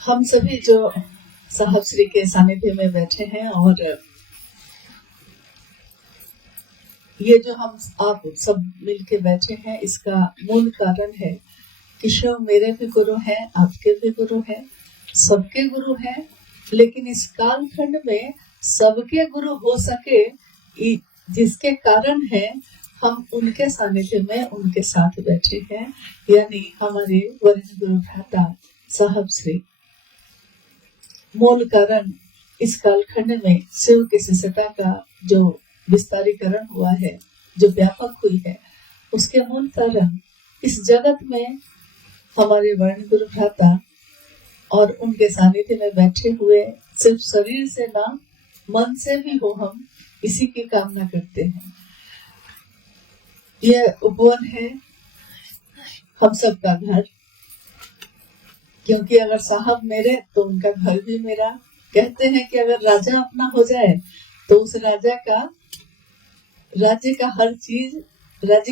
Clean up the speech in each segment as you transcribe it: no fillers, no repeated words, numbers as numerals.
हम सभी जो साहब श्री के सानिध्य में बैठे हैं और ये जो हम आप सब मिलके बैठे हैं, इसका मूल कारण है कि शिव मेरे भी गुरु हैं, आपके भी गुरु हैं, सबके गुरु हैं। लेकिन इस कालखंड में सबके गुरु हो सके, जिसके कारण है हम उनके सानिध्य में उनके साथ बैठे हैं, यानी हमारे वरिष्ठ गुरु भ्राता साहब श्री। मूल कारण इस कालखंड में शिव के शिष्यता का जो विस्तारीकरण हुआ है, जो व्यापक हुई है, उसके मूल कारण इस जगत में हमारे वर्ण गुरु भ्राता और उनके सानिध्य में बैठे हुए सिर्फ शरीर से ना, मन से भी हो, हम इसी की कामना करते हैं। यह उपवन है हम सबका घर, क्योंकि अगर साहब मेरे तो उनका घर भी मेरा। कहते हैं कि अगर राजा अपना हो जाए तो उस राज्य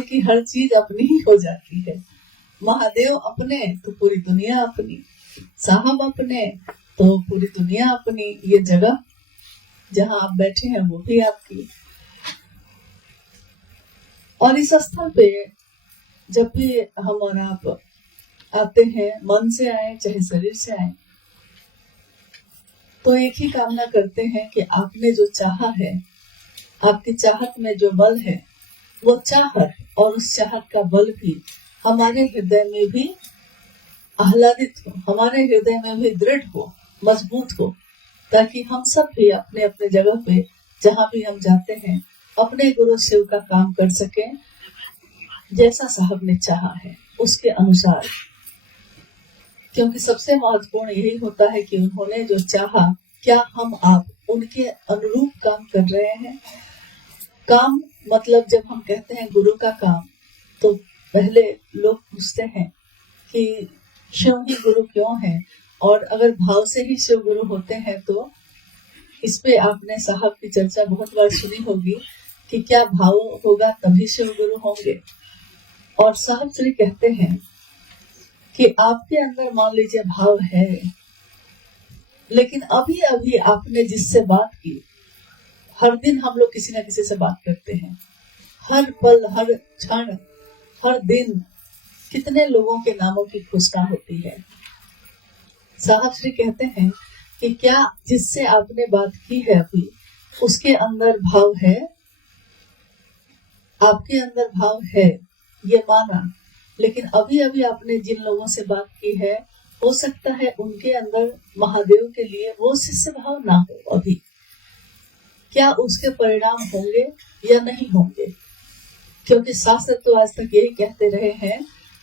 की हर चीज अपनी ही हो जाती है। महादेव अपने तो पूरी दुनिया अपनी, साहब अपने तो पूरी दुनिया अपनी। ये जगह जहाँ आप बैठे हैं वो भी आपकी। और इस स्थल पे जब भी हम और आप आते हैं, मन से आए चाहे शरीर से आए, तो एक ही कामना करते हैं कि आपने जो चाहा है, आपकी चाहत में जो बल है, वो चाहत और उस चाहत का बल भी हमारे हृदय में भी आह्लादित हो, हमारे हृदय में भी दृढ़ हो, मजबूत हो, ताकि हम सब भी अपने अपने जगह पे जहाँ भी हम जाते हैं अपने गुरु शिव का काम कर सकें, जैसा साहब ने चाहा है उसके अनुसार। क्योंकि सबसे महत्वपूर्ण यही होता है कि उन्होंने जो चाहा, क्या हम आप उनके अनुरूप काम कर रहे हैं। काम मतलब जब हम कहते हैं गुरु का काम, तो पहले लोग पूछते हैं कि शिव ही गुरु क्यों है, और अगर भाव से ही शिव गुरु होते हैं तो इस पे आपने साहब की चर्चा बहुत बार सुनी होगी कि क्या भाव होगा तभी शिव गुरु होंगे। और साहब श्री कहते हैं कि आपके अंदर मान लीजिए भाव है, लेकिन अभी अभी आपने जिससे बात की, हर दिन हम लोग किसी न किसी से बात करते हैं, हर पल, हर क्षण, हर दिन कितने लोगों के नामों की घोषणा होती है। साहब श्री कहते हैं कि क्या जिससे आपने बात की है अभी, उसके अंदर भाव है, आपके अंदर भाव है, ये माना, लेकिन अभी अभी आपने जिन लोगों से बात की है, हो सकता है उनके अंदर महादेव के लिए वो शिष्य भाव ना हो अभी। क्या उसके परिणाम होंगे या नहीं होंगे? क्योंकि शास्त्र तो आज तक यही कहते रहे हैं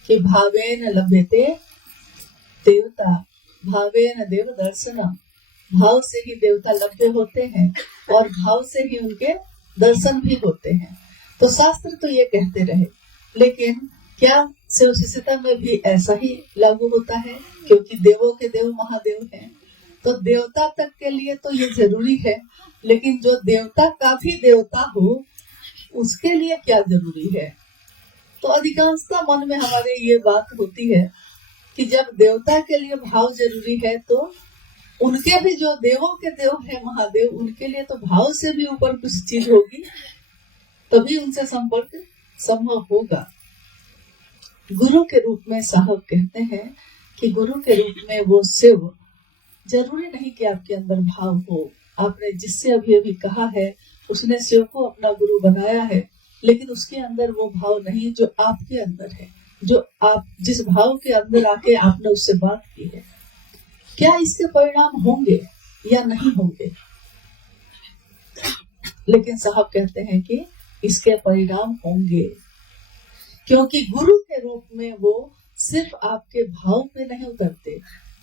कि भावेन लभ्यते देवता, भावेन देव दर्शनम। भाव से ही देवता लभ्य होते हैं और भाव से ही उनके दर्शन भी होते हैं। तो शास्त्र तो ये कहते रहे, लेकिन क्या शिव शिष्यता में भी ऐसा ही लागू होता है? क्योंकि देवों के देव महादेव हैं, तो देवता तक के लिए तो ये जरूरी है, लेकिन जो देवता का भी देवता हो उसके लिए क्या जरूरी है? तो अधिकांशतः मन में हमारे ये बात होती है कि जब देवता के लिए भाव जरूरी है, तो उनके भी जो देवों के देव है महादेव, उनके लिए तो भाव से भी ऊपर कुछ चीज होगी, तभी उनसे संपर्क संभव होगा। गुरु के रूप में साहब कहते हैं कि गुरु के रूप में वो शिव, जरूरी नहीं कि आपके अंदर भाव हो। आपने जिससे अभी अभी कहा है उसने शिव को अपना गुरु बनाया है, लेकिन उसके अंदर वो भाव नहीं जो आपके अंदर है, जो आप जिस भाव के अंदर आके आपने उससे बात की है। क्या इसके परिणाम होंगे या नहीं होंगे? लेकिन साहब कहते हैं कि इसके परिणाम होंगे, क्योंकि गुरु के रूप में वो सिर्फ आपके भाव पे नहीं उतरते,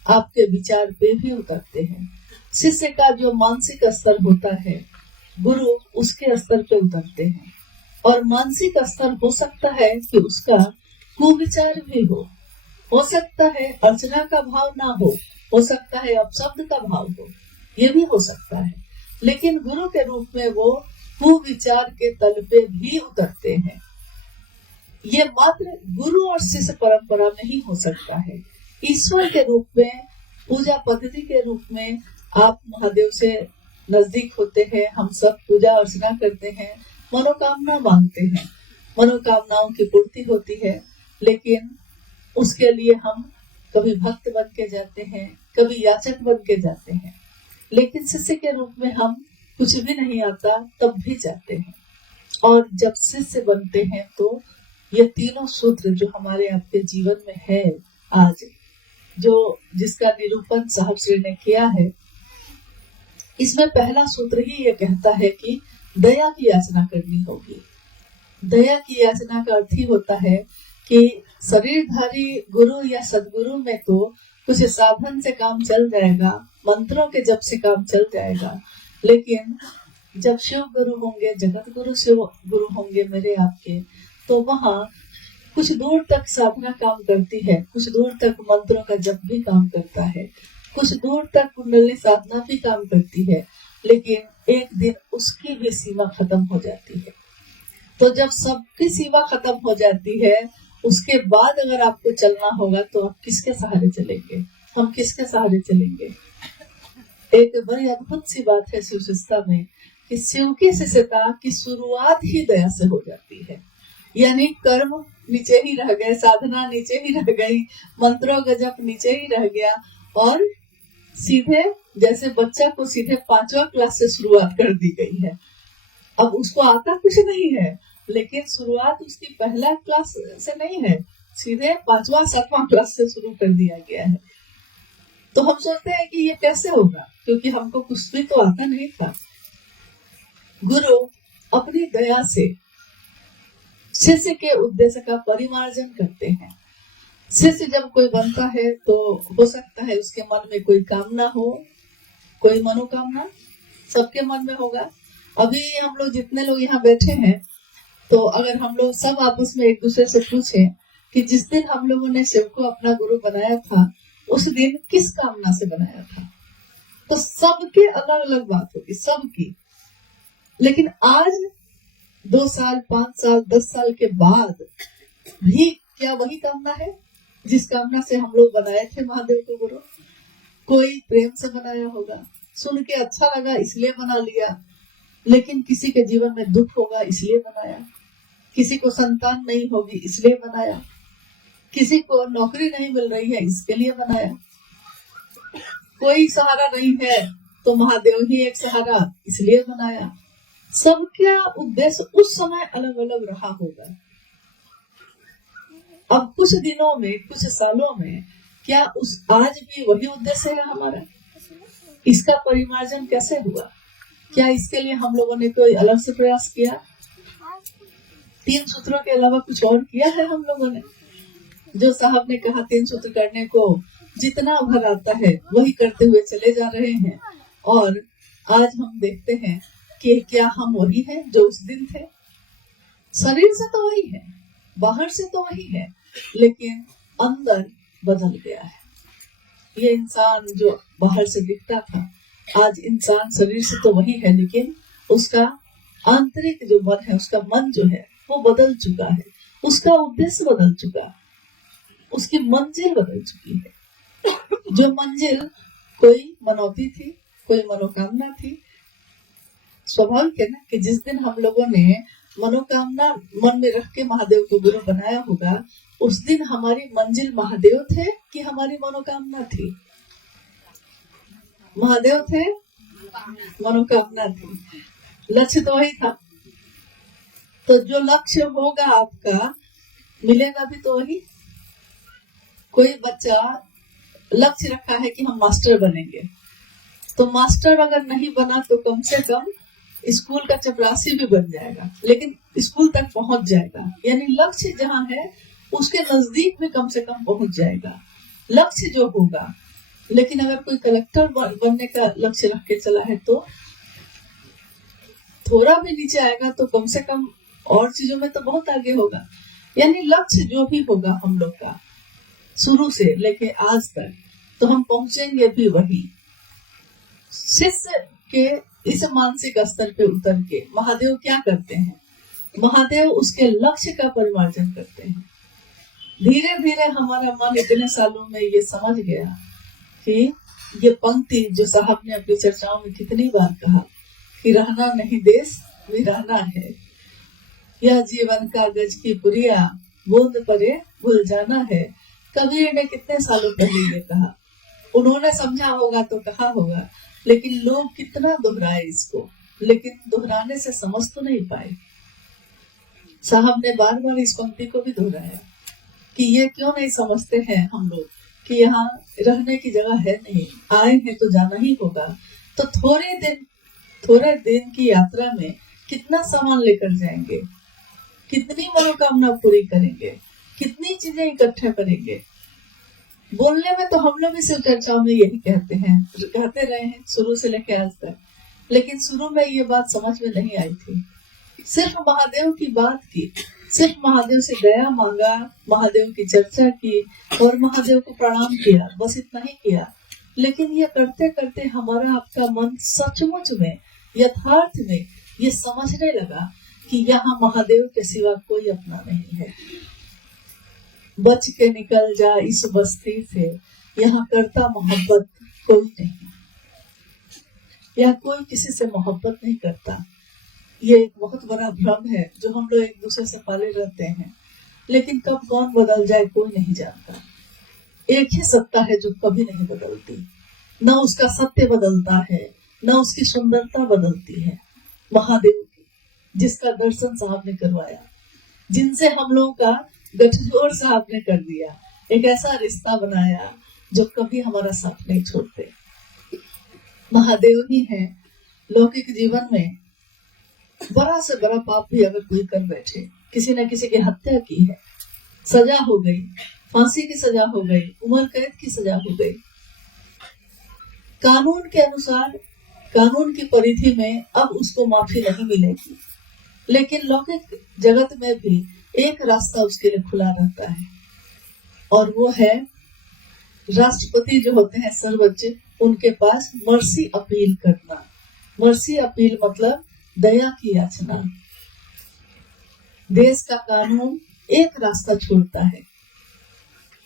आपके विचार पे भी उतरते हैं। शिष्य का जो मानसिक स्तर होता है, गुरु उसके स्तर पे उतरते हैं। और मानसिक स्तर हो सकता है कि उसका कुविचार भी हो सकता है अर्चना का भाव ना हो सकता है अपशब्द का भाव हो, ये भी हो सकता है। लेकिन गुरु के रूप में वो कुविचार के तल पे भी उतरते हैं। ये मात्र गुरु और शिष्य परंपरा में ही हो सकता है। ईश्वर के रूप में, पूजा पद्धति के रूप में आप महादेव से नजदीक होते हैं, हम सब पूजा अर्चना करते हैं, मनोकामना मांगते हैं, मनोकामनाओं की पूर्ति होती है। लेकिन उसके लिए हम कभी भक्त बन के जाते हैं, कभी याचक बन के जाते हैं। लेकिन शिष्य के रूप में हम कुछ भी नहीं आता तब भी जाते हैं। और जब शिष्य बनते हैं तो ये तीनों सूत्र जो हमारे आपके जीवन में है आज, जो जिसका निरूपण साहब श्री ने किया है, इसमें पहला सूत्र ही ये कहता है कि दया की याचना करनी होगी। दया की याचना का अर्थ ही होता है कि शरीरधारी गुरु या सदगुरु में तो कुछ साधन से काम चल जाएगा, मंत्रों के जप से काम चल जाएगा, लेकिन जब शिव गुरु होंगे, जगत गुरु शिव गुरु होंगे मेरे आपके, तो वहाँ कुछ दूर तक साधना काम करती है, कुछ दूर तक मंत्रों का जप भी काम करता है, कुछ दूर तक कुंडली साधना भी काम करती है, लेकिन एक दिन उसकी भी सीमा खत्म हो जाती है। तो जब सबकी सीमा खत्म हो जाती है, उसके बाद अगर आपको चलना होगा तो आप किसके सहारे चलेंगे? हम किसके सहारे चलेंगे? एक बड़ी अद्भुत सी बात है शिव शिष्यता में कि शिव की शिष्यता की शुरुआत ही दया से हो जाती है। यानी कर्म नीचे ही रह गए, साधना नीचे ही रह गई, मंत्रों का जप नीचे ही रह गया, और सीधे जैसे बच्चा को सीधे 5वां क्लास से शुरुआत कर दी गई है। अब उसको आता कुछ नहीं है, लेकिन शुरुआत उसकी पहला क्लास से नहीं है, सीधे 5वां 7वां क्लास से शुरू कर दिया गया है। तो हम सोचते हैं कि ये कैसे होगा, क्योंकि हमको कुछ भी तो आता नहीं था। गुरु अपनी दया से शिष्य के उद्देश्य का परिमार्जन करते हैं। शिष्य जब कोई बनता है तो हो सकता है उसके मन में कोई कामना हो, कोई मनोकामना सबके मन में होगा। अभी हम लोग जितने लोग यहाँ बैठे हैं, तो अगर हम लोग सब आपस में एक दूसरे से पूछें कि जिस दिन हम लोगों ने शिव को अपना गुरु बनाया था, उस दिन किस कामना से बनाया था, तो सबके अलग अलग बात होगी, सबकी। लेकिन आज 2 साल 5 साल 10 साल के बाद भी क्या वही कामना है जिस कामना से हम लोग बनाए थे महादेव को गुरु? कोई प्रेम से बनाया होगा, सुन के अच्छा लगा इसलिए बना लिया, लेकिन किसी के जीवन में दुख होगा इसलिए बनाया, किसी को संतान नहीं होगी इसलिए बनाया, किसी को नौकरी नहीं मिल रही है इसके लिए बनाया, कोई सहारा नहीं है तो महादेव ही एक सहारा इसलिए बनाया। सबका उद्देश्य उस समय अलग अलग रहा होगा। अब कुछ दिनों में, कुछ सालों में, क्या उस आज भी वही उद्देश्य है हमारा? इसका परिमार्जन कैसे हुआ? क्या इसके लिए हम लोगों ने कोई अलग से प्रयास किया? 3 सूत्रों के अलावा कुछ और किया है हम लोगों ने? जो साहब ने कहा 3 सूत्र करने को जितना भर आता है वही करते हुए चले जा रहे हैं, और आज हम देखते हैं कि क्या हम वही हैं जो उस दिन थे? शरीर से तो वही है, बाहर से तो वही है, लेकिन अंदर बदल गया है। ये इंसान जो बाहर से दिखता था, आज इंसान शरीर से तो वही है, लेकिन उसका आंतरिक जो मन है, उसका मन जो है वो बदल चुका है, उसका उद्देश्य बदल चुका, उसकी मंजिल बदल चुकी है। जो मंजिल कोई मनौती थी, कोई मनोकामना थी, स्वाभाविक है ना कि जिस दिन हम लोगों ने मनोकामना मन में रख के महादेव को गुरु बनाया होगा, उस दिन हमारी मंजिल महादेव थे कि हमारी मनोकामना थी? महादेव थे, मनोकामना थी, लक्ष्य तो वही था। तो जो लक्ष्य होगा आपका, मिलेगा भी तो वही। कोई बच्चा लक्ष्य रखा है कि हम मास्टर बनेंगे, तो मास्टर अगर नहीं बना तो कम से कम स्कूल का चपरासी भी बन जाएगा, लेकिन स्कूल तक पहुंच जाएगा। यानी लक्ष्य जहां है उसके नजदीक भी कम से कम पहुंच जाएगा, लक्ष्य जो होगा। लेकिन अगर कोई कलेक्टर बनने का लक्ष्य रख के चला है तो थोड़ा भी नीचे आएगा तो कम से कम और चीजों में तो बहुत आगे होगा। यानी लक्ष्य जो भी होगा हम लोग का शुरू से लेके आज तक, तो हम पहुंचेंगे भी वही। शिष्य के इस मानसिक स्तर पे उतर के महादेव क्या करते हैं? महादेव उसके लक्ष्य का परिमार्जन करते हैं। धीरे धीरे हमारा मन इतने सालों में ये समझ गया कि ये पंक्ति जो साहब ने अपनी चर्चाओं में कितनी बार कहा कि रहना नहीं देश वीराना है, यह जीवन का गज की पुरिया, बूंद परे भूल जाना है। कबीर ने कितने सालों पहले ये कहा, उन्होंने समझा होगा तो कहा होगा, लेकिन लोग कितना दोहराए इसको, लेकिन दोहराने से समझ तो नहीं पाए। साहब ने बार बार इस पंक्ति को भी दोहराया कि ये क्यों नहीं समझते हैं हम लोग कि यहाँ रहने की जगह है नहीं, आए हैं तो जाना ही होगा। तो थोड़े दिन की यात्रा में कितना सामान लेकर जाएंगे, कितनी मनोकामना पूरी करेंगे, कितनी चीजें इकट्ठा करेंगे। बोलने में तो हम लोग इस चर्चा में यही कहते रहे हैं शुरू से लेकर आज तक, लेकिन शुरू में ये बात समझ में नहीं आई थी। सिर्फ महादेव की बात की, सिर्फ महादेव से दया मांगा, महादेव की चर्चा की और महादेव को प्रणाम किया, बस इतना ही किया। लेकिन ये करते करते हमारा आपका मन सचमुच में, यथार्थ में ये समझने लगा कि यहाँ महादेव के सिवा कोई अपना नहीं है। बच के निकल जा इस बस्ती से, यहाँ करता मोहब्बत कोई नहीं, यहाँ कोई किसी से मोहब्बत नहीं करता। ये एक बहुत बड़ा भ्रम है जो हम लोग एक दूसरे से पाले रहते हैं, लेकिन कब कौन बदल जाए कोई नहीं जानता। एक ही सत्ता है जो कभी नहीं बदलती, न उसका सत्य बदलता है, न उसकी सुंदरता बदलती है। महादेव की, जिसका दर्शन साहब ने करवाया, जिनसे हम लोगों का गठजोड़ साहब ने कर दिया, एक ऐसा रिश्ता बनाया जो कभी हमारा साथ नहीं छोड़ते। महादेव ही है। लौकिक जीवन में बड़ा से बड़ा पाप भी अगर कोई कर बैठे, किसी न किसी की हत्या की है, सजा हो गई, फांसी की सजा हो गई, उम्र कैद की सजा हो गई, कानून के अनुसार, कानून की परिधि में अब उसको माफी नहीं मिलेगी। लेकिन लौकिक जगत में भी एक रास्ता उसके लिए खुला रहता है, और वो है राष्ट्रपति जो होते हैं सर्वोच्च, उनके पास मर्सी अपील करना। मर्सी अपील मतलब दया की याचना। देश का कानून एक रास्ता छोड़ता है,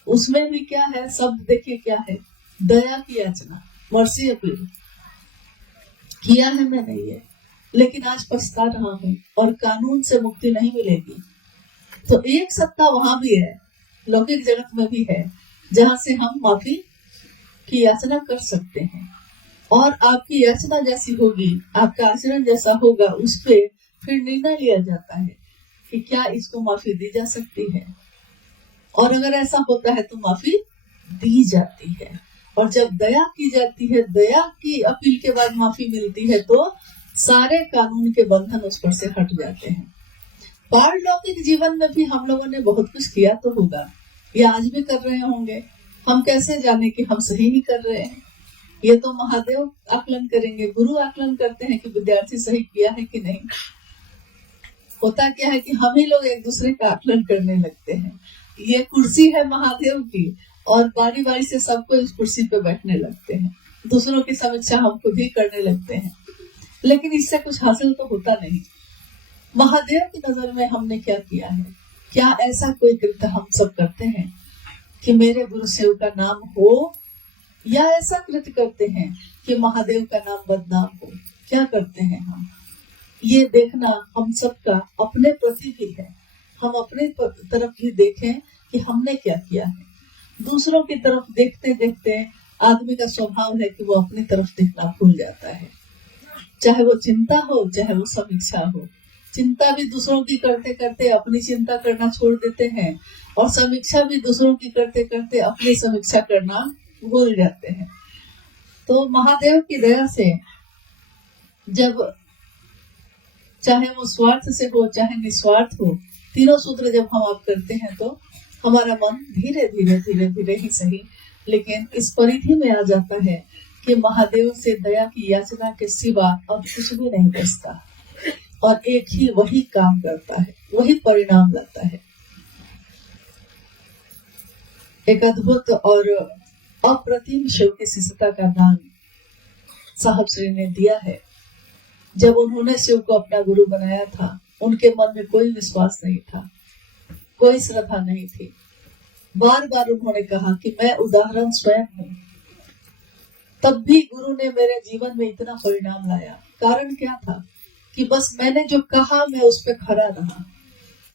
उसमें भी क्या है, शब्द देखिए क्या है, दया की याचना, मर्सी अपील। किया है मैंने ये, लेकिन आज पछता रहा हूं और कानून से मुक्ति नहीं मिलेगी। तो एक सत्ता वहां भी है, लौकिक जगत में भी है, जहां से हम माफी की याचना कर सकते हैं। और आपकी याचना जैसी होगी, आपका आचरण जैसा होगा, उस पे फिर निर्णय लिया जाता है कि क्या इसको माफी दी जा सकती है। और अगर ऐसा होता है तो माफी दी जाती है। और जब दया की जाती है, दया की अपील के बाद माफी मिलती है, तो सारे कानून के बंधन उस पर से हट जाते हैं। पारलौकिक जीवन में भी हम लोगों ने बहुत कुछ किया तो होगा, या आज भी कर रहे होंगे। हम कैसे जाने कि हम सही ही कर रहे हैं? ये तो महादेव आकलन करेंगे, गुरु आकलन करते हैं कि विद्यार्थी सही किया है कि नहीं। होता क्या है कि हम ही लोग एक दूसरे का आकलन करने लगते हैं। ये कुर्सी है महादेव की, और बारी बारी से सबको इस कुर्सी पे बैठने लगते हैं, दूसरों की समीक्षा हम खुद ही करने लगते हैं, लेकिन इससे कुछ हासिल तो होता नहीं। महादेव की नजर में हमने क्या किया है? क्या ऐसा कोई कृत्य हम सब करते हैं कि मेरे गुरु शिव का नाम हो, या ऐसा कृत्य करते हैं कि महादेव का नाम बदनाम हो? क्या करते हैं हम? ये देखना हम सबका अपने प्रति भी है। हम अपने तरफ भी देखें कि हमने क्या किया है। दूसरों की तरफ देखते देखते आदमी का स्वभाव है कि वो अपनी तरफ देखना भूल जाता है, चाहे वो चिंता हो, चाहे वो समीक्षा हो। चिंता भी दूसरों की करते करते अपनी चिंता करना छोड़ देते हैं, और समीक्षा भी दूसरों की करते करते अपनी समीक्षा करना भूल जाते हैं। तो महादेव की दया से जब, चाहे वो स्वार्थ से हो चाहे निस्वार्थ हो, तीनों सूत्र जब हम आप करते हैं, तो हमारा मन धीरे धीरे धीरे धीरे ही सही, लेकिन इस परिधि में आ जाता है कि महादेव से दया की याचना के सिवा अब कुछ भी नहीं बचता, और एक ही वही काम करता है, वही परिणाम लाता है। एक अद्भुत और अप्रतिम शिव की शिष्यता का दान साहब श्री ने दिया है। जब उन्होंने शिव को अपना गुरु बनाया था, उनके मन में कोई विश्वास नहीं था, कोई श्रद्धा नहीं थी। बार बार उन्होंने कहा कि मैं उदाहरण स्वयं हूँ। तब भी गुरु ने मेरे जीवन में इतना परिणाम लाया। कारण क्या था कि बस मैंने जो कहा मैं उस पर खड़ा रहा।